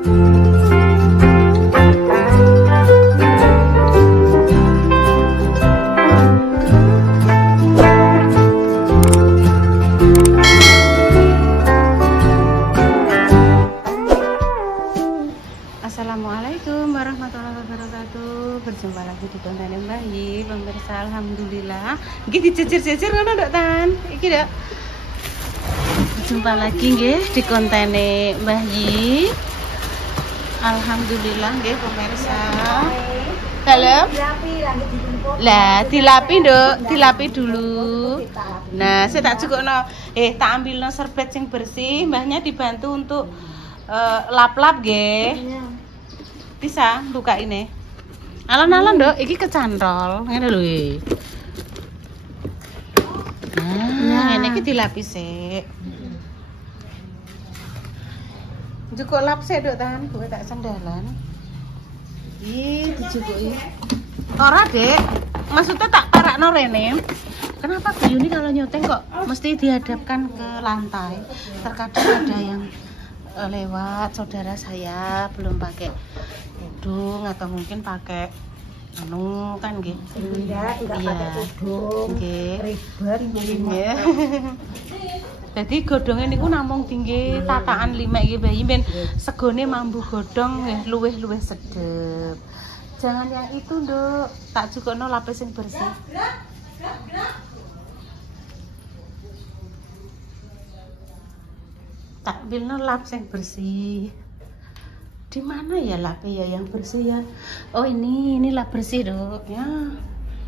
Assalamualaikum warahmatullahi wabarakatuh. Berjumpa lagi di konten Mbah Yi, pemirsa. Alhamdulillah. Iki dijejer-jejer ngono nduk Tan. Iki ndak. Berjumpa lagi nggih di konten Mbah Yi. Alhamdulillah nggih pemirsa. Dalam lah dilapi nduk, dilapi dulu. Nah, saya tak cukupno tak ambilno serbet sing bersih, mbahnya dibantu untuk lap-lap nggih. Bisa buka ini. Alon-alon Dok, iki kecantol. Ngene lho iki. Nah, ini iki dilapis sik. Cukup lap sik Dok Tan, gue tak sandalan. Ih, dicukuki. Ora, Dek. Maksudnya tak parakno rene. Kenapa Bu Yuni kalau nyoteng kok mesti dihadapkan ke lantai? Terkadang ada yang lewat saudara saya belum pakai kudung atau mungkin pakai anu kan nggih. Tidak pakai kudung. Nggih. Ribet nggih. Jadi godhonge niku namung tinggi tataan 5 nggih bayi ben segone mambu godhong nggih luwih-luwih sedep. Jangan yang itu, Nduk. Tak cukupno lapis sing bersih. Tak bilno lap yang bersih. Di mana ya lap ya yang bersih ya? Oh ini lap bersih Dok ya.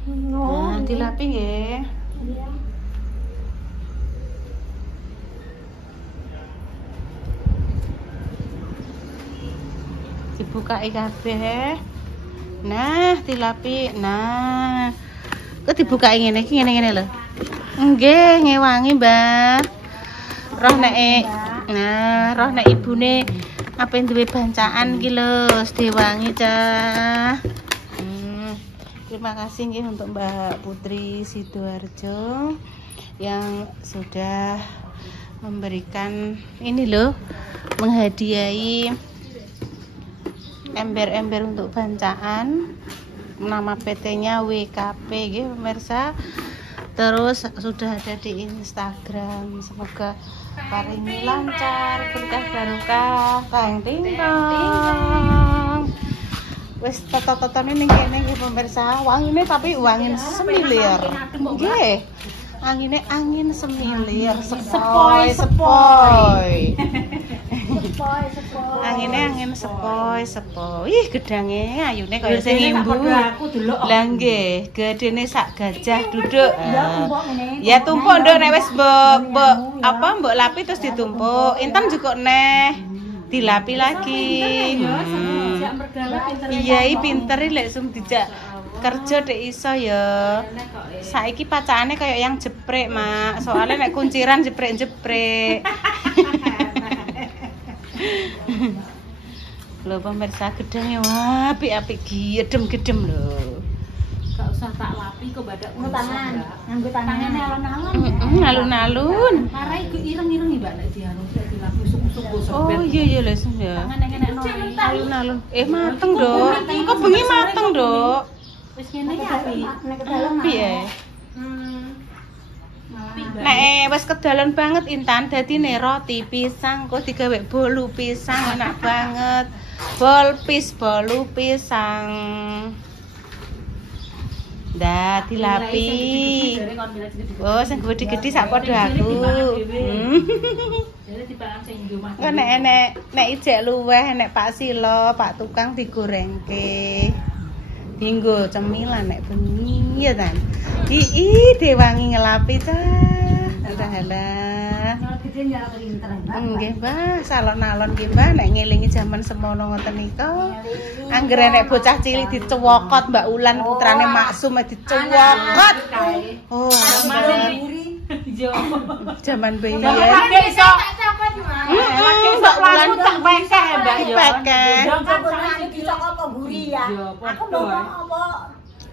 Nah, dilapi ya. Dibuka kabeh. Nah, dilapi. Nah. Kok dibuka ngene iki ngene lho. Nggih, ngewangi, Mbah. Roh nek roh nek ibune apa yang duwe bancaan iki lho, diwangi cah. Terima kasih nggih untuk Mbak Putri Sidoarjo yang sudah memberikan ini loh, menghadiahi ember-ember untuk bancaan. Nama PT-nya WKP nggih pemirsa. Terus sudah ada di Instagram. Semoga paringi lancar, berkah barokah, tang ting tong. Wis toto-totone ning kene nggih pemirsa. Wangine tapi wangin semilir. Nggih. Angin semilir, sepoi. Angin sepoi. Ih, gedange ayune kaya sing ngimbu. Lah nggih, gedene sak gajah duduk. Ya tumpuk Nduk nek wis mbok lapi terus ditumpuk. Intan juga neh dilapi lagi. Iya, pinter lek sum dijak kerja dek iso ya. Saiki pacakane kayak yang jeprek, Mak. Soalnya nek kunciran jeprek-jeprek. Lho pemirsa gedangnya apik-apik gedem-gedem lho. Gak usah tak lapi kok badak tangan. Nganggo tangane alun-alun. Alun-alun. Mare iku ireng-ireng iki, Mbak, nek dianu dilapi usuk-usuk. Oh iya Les ya. Alun-alun. Mateng, Dok. Kok bengi mateng, Dok? Wis ngene iki apik. Nek kedalem piye? Nek wis kedalem banget Intan, dadine roti pisang kok digawe bolu pisang enak banget. Bolu pisang. Dah dilapi. Oh, sing gede-gede sak padha aku. Kok nek ijek luweh nek Pak Silo, Pak tukang digorengke. Dinggo cemilan nek bengi ya Tan. Dewangi ngelapi cah. Alah. Nggih, Mbah, salon-alon nggih, Mbah, nek ngelingi jaman semono ngoten nika. Anggere nek bocah cilik dicewokot Mbak Ulan putrane Maksum dicewokot. Oh, jaman biyen. Iso. Mbak Ulan tak pekeh, Mbak yo. Pekeh. Iso apa mburi ya? Aku ngomong apa?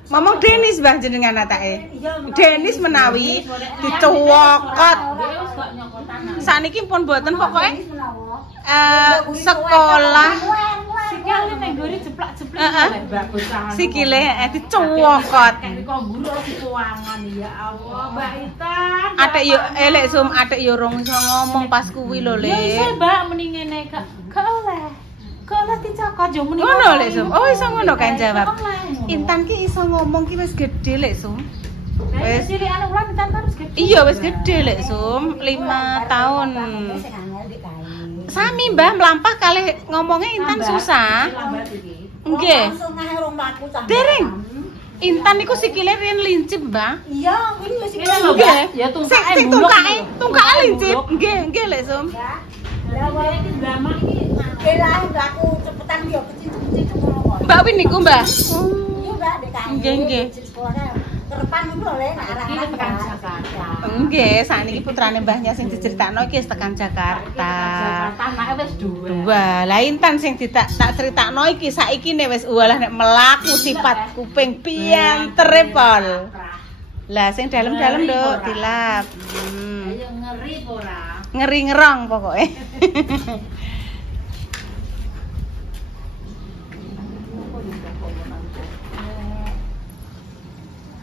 Ngomong Denis Mbah jenengan atake. Denis menawi dicewokot. Saniki pun mboten pokoke sekolah jeplak-jeplak oleh Mbak bocah. Sikile dicuwokot. Kok ngulur dituangan ya Allah, Mbak Intan. Atek yo elek Sum, atek yo rong iso ngomong pas kuwi lho, Le. Ya iso, Mbak, muni ngene gak oleh. Gak oleh dicokot yo muni ngono, Lek Sum. Oh, iso ngono kan jawab. Intan ki iso ngomong ki wis gedhe, Lek Sum. Wis cilik anak ulan Intan kan wis gedhe. Iya, wis gedhe, Lek Sum, 5 tahun. Sami Mbah melampah kali ngomongnya Intan susah. Nggih. Dereng. Intan niku sikile riyen lincip, Mbah. Iya, kuwi wis sikile lho, Mbah. Ya tungkake tungkake lincip. Nggih, Lek Sum. Lah wae iki drama iki kelah aku cepetan yo kecicuk-kecicuk ngono. Mbak Win niku, Mbah. Iya, Mbak, Dek. Nggih. Kerepan niku lho, Le, arah-arah tekan Jakarta. Nggih, sakniki putrane mbahnya sing diceritakno iki wis tekan Jakarta. Jakarta anake wis dua. Lah Intan sing tak critakno iki saiki ne wis walah nek melaku sifat kuping piantere pol. Lah sing dalem-dalem nduk dilap. Ayo ngeri ora? Ngeri ngerong pokoke.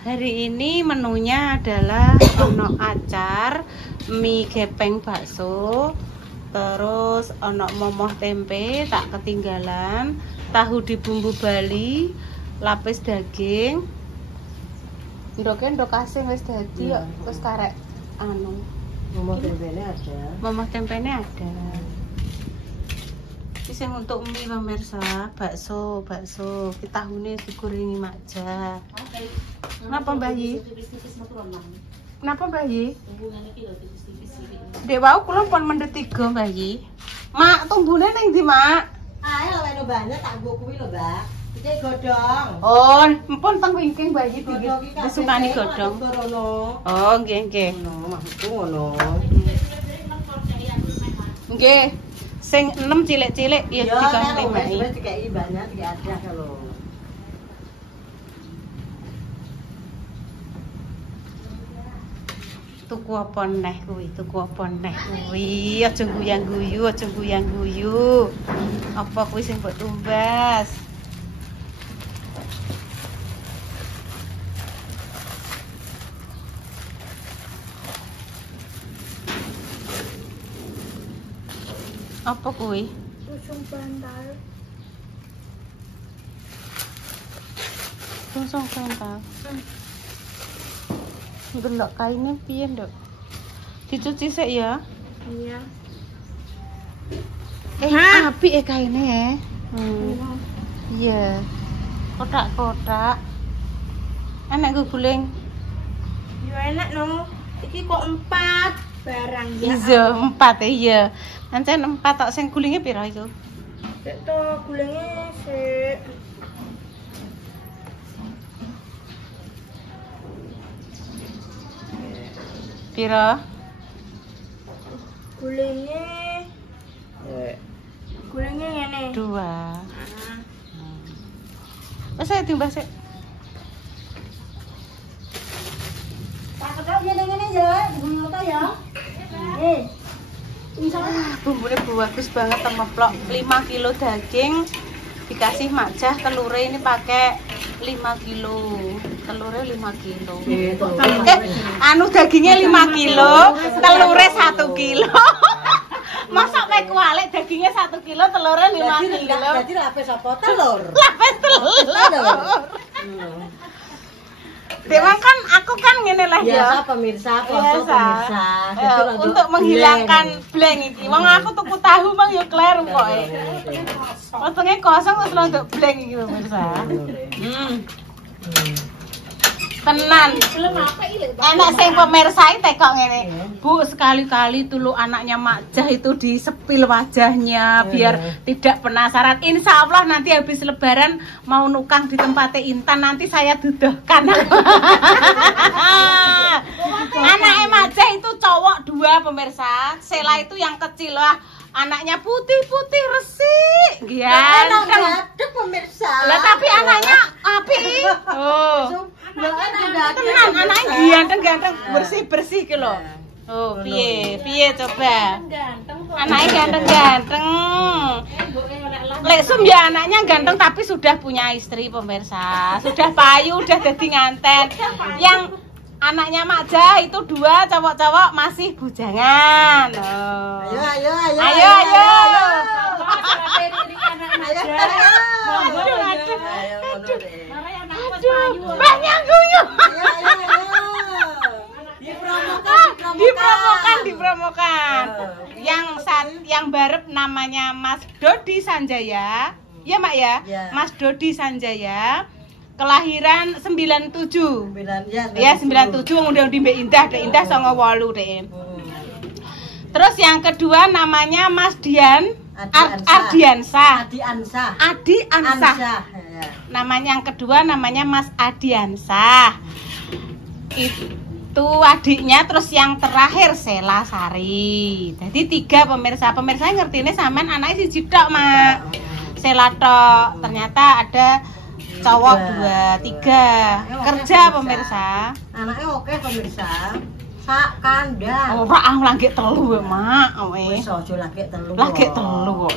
Hari ini menunya adalah ono acar, mie gepeng bakso, terus ono momoh tempe tak ketinggalan, tahu di bumbu Bali, lapis daging, ndok asing wis dadi yo wis karek anu. Momoh tempene ada. Momoh tempene ada. Ini untuk mie pemirsa, bakso, kita tahune digorengi makja. Kenapa Mbak Yi? Kenapa Mbak Yi? Dek wau kula pun mendhet 3 Mbak Yi. Mak, tumbune ning ndi, Mak? Ae lho banyak tak nggo kuwi lho, Mbak. Iki godhong. Oh, mpun teng wingking Mbak Yi disukani godhong. Oh, nggih. Ngono, maksudku ngono. Nggih. Sing 6 cilik-cilik ya dikasih Mbak Yi. Dikeki banyak, tidak ada lho. Tuku apa neh kuwi? Aja guyang-guyu, Apa kuwi sing mbok tumbas? Apa kuwi? Tusung bantal. Delok kainnya piye, Nduk? Dicuci sik ya? Iya. Apik kainnya. Iya. Kotak-kotak. Enak gue guling. Ya enak no. Iki kok 4 barang ya. Iya, 4 ya. Ancen 4 tok sing gulingnya pira iku? Sik to gulingnya sik. Pira? Gulingnya ngene. 2. Wes ae timbah sik. Tak kedok ngene ya, ngono ya. Bumbunya bagus banget, temeplok. 5 kilo daging dikasih makjah, telurnya ini pakai 5 kilo. Telurnya 5 kilo. Anu dagingnya 5 kilo, telurnya 1 kilo. Masa kayak kualik dagingnya 1 kilo, telurnya 5 kilo. Jadi lapis apa? Telur. Lapis telur. Dewa kan aku kan ngene lah ya. Biasa pemirsa, untuk menghilangkan blank iki. Wong aku tuku tahu mang yo kleru kok. Potongnya kosong terus untuk blank iki pemirsa. Tenan. Enak sing pemirsa tekok ngene. Bu, sekali-kali dulu anaknya makjah itu disepil wajahnya biar tidak penasaran. Insya Allah nanti habis lebaran mau nukang di tempatnya Intan, nanti saya duduhkan. Anaknya makjah itu cowok 2 pemirsa. Sela itu yang kecil lah. Anaknya putih-putih resik. Ganteng pemirsa. Lah tapi anaknya api. Oh. Tenang, anaknya ganteng, bersih-bersih gitu loh. Oh, piye coba. Anaknya ganteng. Leksum ya anaknya ganteng tapi sudah punya istri pemirsa. Sudah payu, udah jadi nganten. Yang anaknya Makja itu 2 cowok-cowok masih bujangan. Oh. Ayo. Banyak guyu. Dipromokan. Yang barep namanya Mas Dodi Sanjaya. Ya, Mak ya? Mas Dodi Sanjaya. Kelahiran 97. Ya, 97 udah di Mbak Indah, Dek Indah 98, Dek. Terus yang kedua namanya Mas Dian Ardiansah. Adi Ansah. Namanya yang kedua namanya Mas Adiansah. Itu adiknya, terus yang terakhir Sela Sari. Jadi 3 pemirsa. Pemirsa ngerti ini sampean anaknya siji tok, Mak. Sela tok. Ternyata ada cowok 2, 3 kerja pemirsa. Anaknya oke pemirsa. Sak kandang. Ora lagi telu, Mak. Wis aja lagi telu. Lagi telu kok.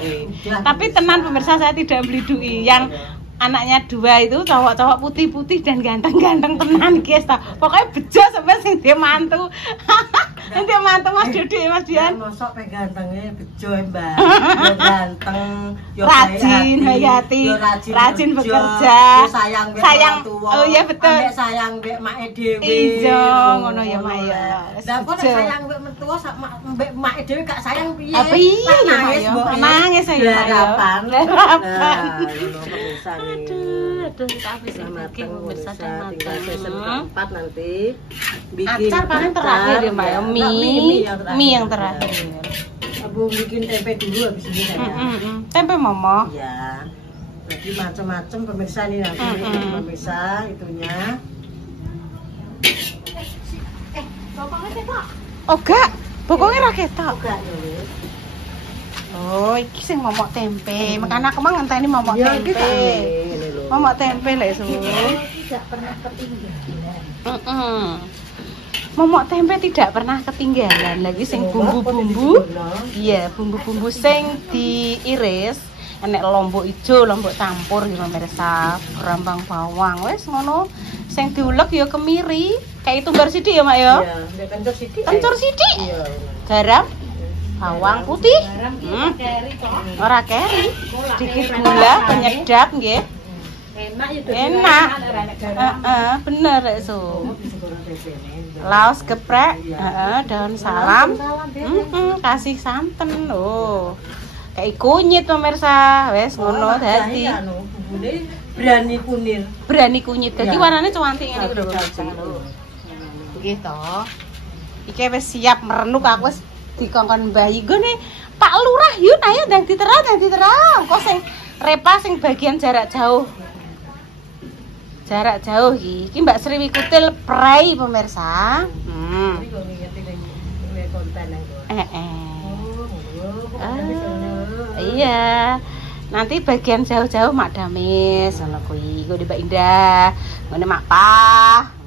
Tapi tenan pemirsa, saya tidak blidui. Yang anaknya 2 itu cowok-cowok putih-putih dan ganteng-ganteng tenan, guys. Pokoknya bejo sampai sing dia mantu. Nanti mantu Mas Dodi, Mas Dian. Mosok pe gantenge bejo, Mbak. Yo ganteng, yo rajin, hayati, rajin bekerja. Sayang. Oh iya betul. Ambek sayang mbek make dhewe. Iya, ngono ya, Mak ya. Lah kok sayang mbek mentua sak mbek make dhewe gak sayang piye? Apa iya ya, Mak ya? Nangis ya, Mak ya. Harapan. Aduh, tapi lagi pemirsa tinggal season keempat nanti bikin acar paling terakhir ya, Mbak ya. Mie yang terakhir. Abu bikin tempe dulu habis ini saya. Tempe momo. Ya. Jadi macam-macam pemirsa nih nanti pemirsa itunya. Bokongnya ketok. Oh, gak. Bokongnya ra ketok. Gak. Oh, iki sing momok tempe. Makanya aku mah ngenteni momok tempe. Momok tempe lek su. Tidak pernah ketinggalan. Momok tempe tidak pernah ketinggalan. Lagi sing bumbu-bumbu. Iya, bumbu-bumbu sing diiris. Enek lombok ijo, lombok campur gitu pemirsa. Brambang bawang wis ngono. Sing diulek ya kemiri. Kayak tumbar sithik ya, Mak ya. Iya, kencur sithik. Kencur sithik. Iya. Garam, bawang putih. Ora keri. Sedikit gula penyedap nggih. Enak ya. Enak. Bener rek su. Laos geprek, daun salam. Kasih santen. Oh. Kayak kunyit pemirsa. Wes ngono dadi. Berani kunyit. Dadi warnane cuantik ngene lho pemirsa. Gitu. Iki wis siap merenuk, aku wis dikongkon bayi gone Pak Lurah yun ayo ndang diterang. Kok sing repa sing bagian jarak jauh. Jarak jauh iki Mbak Sriwi Kutil Prai pemirsa. Iya. Nanti bagian jauh-jauh Mak Damis ngono kuwi. Nggo di Mbak Indah, ngene Mak Pah.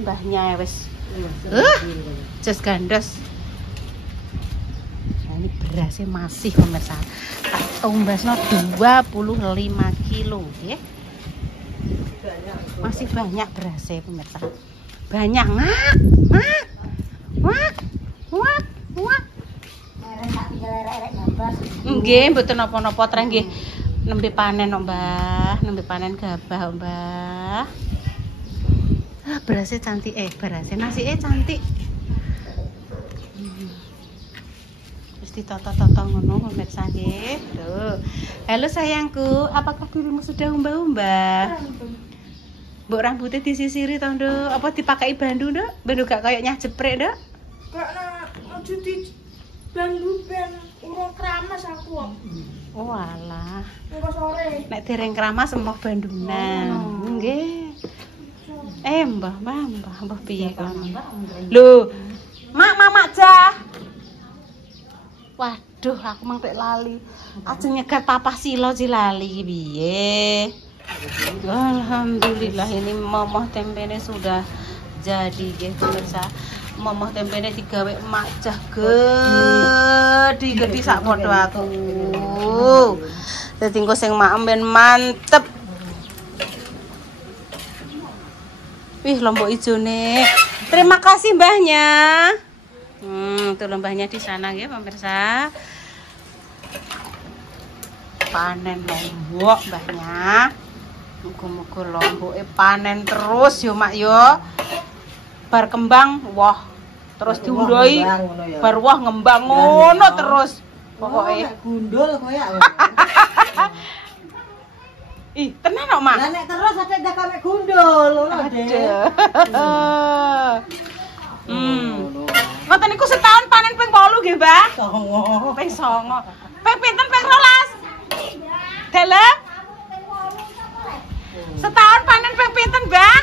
Mbahnya wis. Just gandos. Nah, ini berasnya masih pemirsa. Tak tumbasno 25 kilo ya. Masih banyak berasnya pemirsa. Banyak wak. Nggih, mboten napa-napa treng nggih. Nembe panen Mbah, nembe panen gabah Mbah. Berasnya cantik, berasnya nasinya cantik. Terus ditoto-toto ngono pemirsa nggih. Tuh. Halo sayangku, apakah dirimu sudah umbah-umbah? Mbok rambutnya disisiri to, Nduk? Apa dipakai bandu, Nduk? Bandu gak kayak nyah jeprek, Nduk? Karena aja di bandu ben urung keramas aku. Oh alah. Engko sore. Nek dereng keramas emoh bandunan. Nggih. Mbah piye kok? Lho, Mak Jah. Waduh, aku mang tek lali. Ajeng nyegat Papa Silo Cilali iki piye? Alhamdulillah ini momoh tempene sudah jadi nggih pemirsa. Momoh tempene digawe emak cah gede sak padha aku. Dadi engko sing maem ben mantep. Wih, lombok ijone. Terima kasih mbahnya. Tuh lombahnya di sana ya pemirsa. Panen lombok mbahnya. Muga-muga lomboke panen terus yo mak yo. Bar kembang, wah terus diundoi. Bar wah ngembang ngono terus. Pokoke gundul koyo. Ih, tenan kok, Mak? Lah nek terus ate dak kame gundul ngono, Dek. Ngoten niku setahun panen ping 8 nggih, Mbah? 9. Ping 9. Ping pinten ping 12? Dalem? Setahun panen ping pinten, Mbah?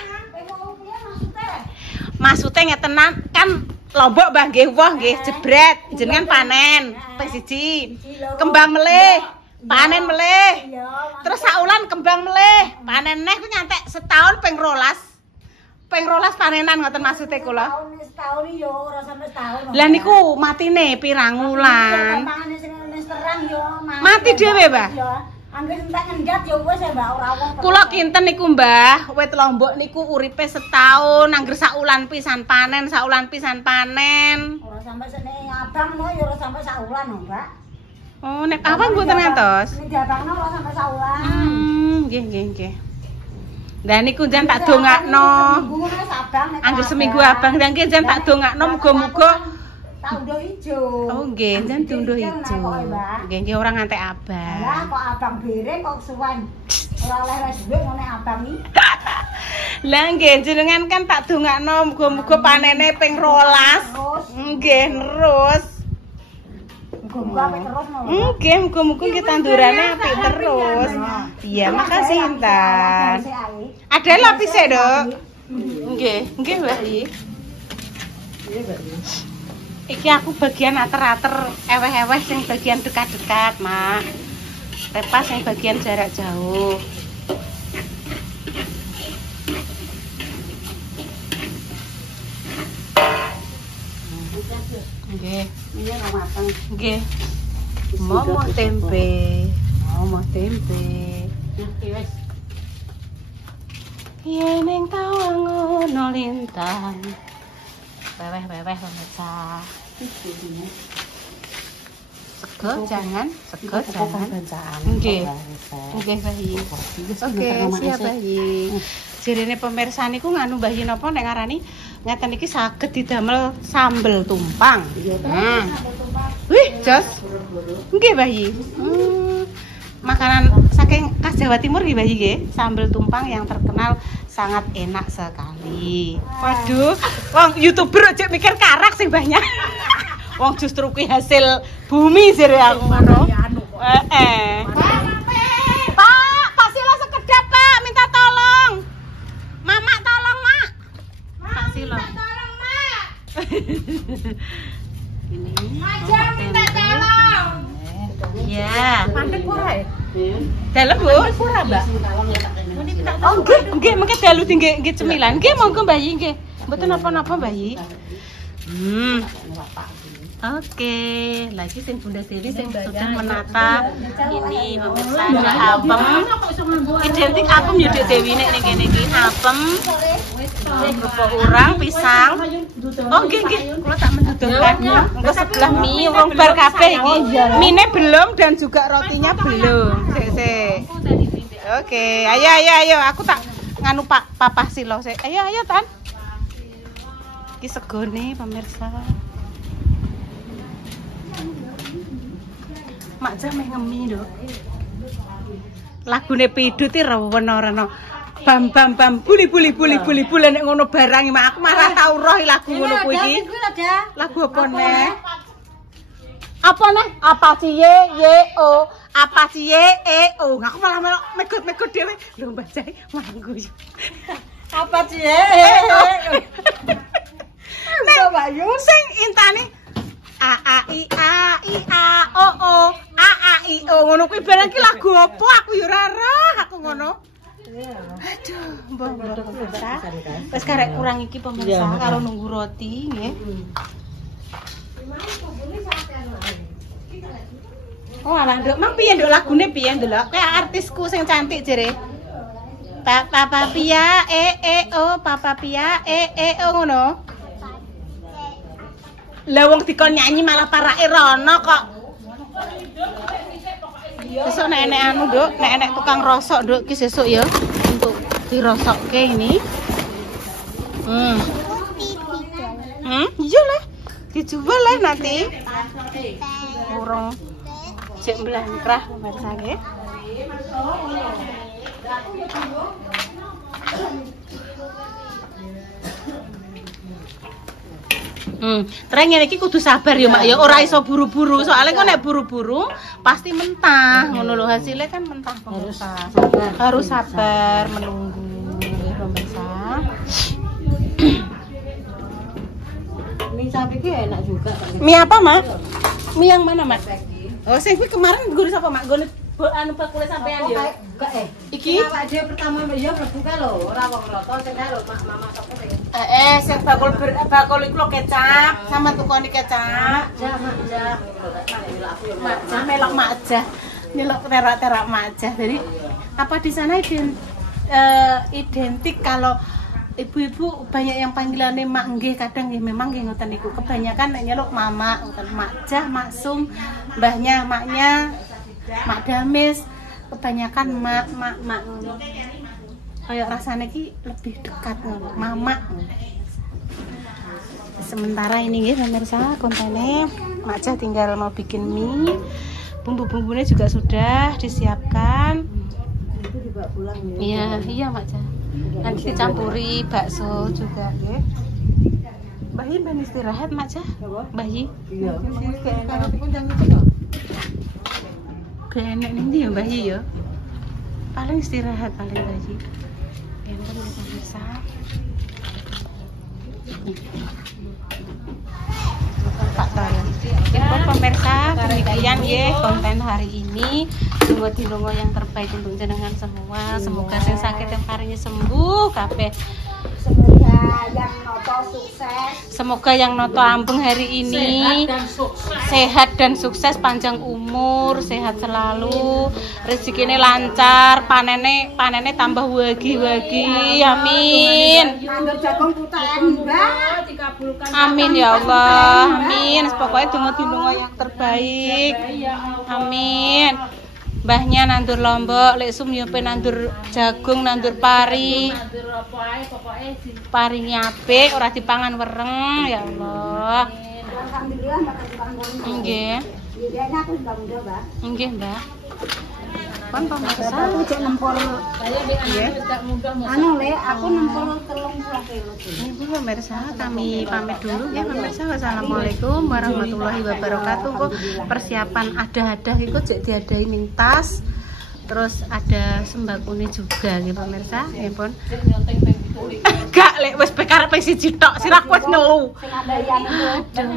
Maksudnya ngetenan kan lombok Mbah nggih, woh nggih jebret, jenengan panen ping 1. Kembang melih, panen melih. Terus saulan kembang melih, panen neh ku nyantek setahun ping 12. Ping 12 panenan ngoten maksudnya kula. Setahun yo ora sampe setahun. Lah niku matine pirang wulan? Pangane sing terang yo mati dhewe, Mbah. Angger entek ngendhat yo wis ya, Mbah, ora wong. Kula kinten niku, Mbah, wit lombok niku uripe setahun, angger saulan pisan panen, saulan pisan panen. Ora sampe sene abang no yo ora sampe saulan, Mbak. Oh, nek abang mboten ngantos. Nek abangno ora sampe saulan. Nggih, nggih, nggih. Lah niku jan tak dongakno. Angger seminggu abang, lah nggih jan tak dongakno muga-muga Taundo ijo. Oh nggih, jan tunduk ijo. Nggih, nggih ora ngantek abang. Lah kok abang bere kok suwen. Ora oleh dhuwit ngene abang iki. Lah nggih, jenengan kan tak dongakno muga-muga panene ping 12. Nggih, terus. Muga-muga apik terus no. Nggih, muga-muga nggih tandurane apik terus. Iya, makasih Intan. Ada lapisnya, Dok. Nggih, nggih, Mbak Yi. Iki aku bagian ater-ater eweh-eweh sing bagian dekat-dekat, Mak. Repas sing bagian jarak jauh. Nggih, ini ora mateng. Nggih. Momo tempe. Momo tempe. Wis. Yen ning tawang ono lintang. Weweh-weweh pemirsa. Sego jangan, sego jangan. Nggih. Nggih, Bayi. Oke, siap Bayi. Jirene pemirsa niku nganu Mbah Yin napa nek ngarani ngeten iki saged didamel sambel tumpang. Wih, jos. Nggih, Bayi. Makanan saking khas Jawa Timur nggih, Bayi nggih. Sambel tumpang yang terkenal sangat enak sekali. Waduh, wong YouTuber aja mikir karak sing banyak. Wong justru kuwi hasil bumi sire aku ngono. Pak Silo sekedap, Pak, minta tolong. Mama tolong, Mak. Pak Silo. Tolong, Mak. Ini. Aja minta tolong. Ya, mandek ora ya? Dalem, Bu. Ora, Mbak. Oh, nggih, mengke dalu nggih cemilan. Nggih, monggo Mbah Yi nggih. Mboten napa-napa, Mbah Yi. Oke, lagi sing Bunda Dewi sing sudah menata ini pemirsa ada apem. Identik apem ya Dek Dewi nek ning kene iki apem. Kerupuk urang, pisang. Oh nggih nggih, kula tak menduduhkan. Engko sebelah mie wong bar kabeh iki. Mine belum dan juga rotinya belum. Sik. Oke, ayo aku tak nganu Pak Papa Silo sik. Ayo Tan. Iki segone pemirsa. Mak jam ngemi lho. Lagune Pidut iki rewono-reno. Bam buli nek ngono barang mak aku marah tau roh lagu ngono kuwi iki. Lagu apa neh? Apa neh? Apa ciye ye o, apa ciye e o. Aku malah megot dhewe. Lho Mbak Jai manggu. Apa ciye e o. Mbak Yu sing intane A I A O A I O ngono kuwi barang ki lagu apa aku ya ora roh aku ngono. Aduh, mbah pemirsa. Wis karek kurang iki pemirsa karo nunggu roti nggih. Oh, alah nduk, mang piye nduk lagune piye ndelok? Kayak artisku sing cantik jere. Papa Pia Papa Pia ngono. Lah wong dikon nyanyi malah parake rono kok. Sesuk nek enek anu, Nduk, nek enek tukang rosok, Nduk, ki sesuk ya untuk dirosokke ini. Iya lah. Dijual lah nanti. Burung cek blangkrah pemirsa nggih. Terus ngene iki kudu sabar ya, Mak ya. Ora iso buru-buru. Soalnya kok nek buru-buru pasti mentah. Ngono lho, hasilnya kan mentah pemirsa. Harus sabar menunggu nggih pemirsa. Mie sapi ki enak juga. Mie apa, Mak? Mie yang mana, Mak? Oh, sing kuwi kemarin guru sapa, Mak? Gone anu bakule sampean ya. Iki Pak dia pertama ya mlebu ka lho, ora wong roto sing lho mama sapa sing. sing bakul iku lho kecap sama tukoni kecap. Makjah melok makjah. Melok terak-terak makjah. Jadi apa di sana identik kalau ibu-ibu banyak yang panggilannya mak nggih, kadang nggih memang nggih ngoten niku. Kebanyakan nek nyeluk mama, ngoten makjah, maksum, mbahnya, maknya, mak damis, kebanyakan mak ngono. Kayak rasanya ki lebih dekat ngono, mama. Sementara ini nggih pemirsa, kontennya makjah tinggal mau bikin mie. Bumbu-bumbunya juga sudah disiapkan. Itu dibawa pulang ya. Iya makjah. Nanti dicampuri bakso juga nggih. Bayi ben istirahat makjah. Bayi. Iya. Karo diundang itu kok. Enak nih ya Bayi ya. Paling istirahat paling Bayi. Enten ya pemirsa. Pak Tara. Impun pemirsa, demikian ya konten hari ini. Semoga dinongo yang terbaik untuk jenengan semua. Semoga sing sakit yang paringnya sembuh kabeh. Semoga yang noto ambeng hari ini sehat dan sukses, panjang umur, sehat selalu, rezekinya lancar, panennya tambah wagi-wagi, amin. Amin ya Allah, amin. Pokoknya dungo-dungo yang terbaik, amin. Mbahnya nandur lombok, lek sum yo nandur jagung, nandur pari. Pari apik, ora dipangan wereng ya Allah. Alhamdulillah makan dipangan wereng. Nggih. Iya, aku sudah muda, Mbak. Nggih, Mbak. Kon pemirsa Aku cek nempol. nggih. Anu le, aku nempol 30 kilo. Ibu pemirsa, kami pamit dulu ya pemirsa. Wassalamualaikum warahmatullahi wabarakatuh. Kok persiapan ada-ada iku jek diadai mintas. Terus ada sembakone juga nggih pemirsa. Nggih pun. Gak lek wis karepe siji tok, sirahku wis ngelu. Sing adayan itu.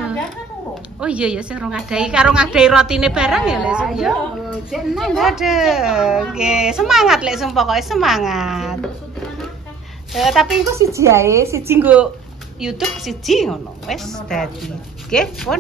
Oh iya ya sing rong ngadai karo ngadai rotine barang ya lek sing ya. Cek nang Aduh, nggih, semangat lek sing pokoke semangat. Tapi engko siji ae, siji nggo YouTube, siji ngono. Wis dadi. Nggih, pun.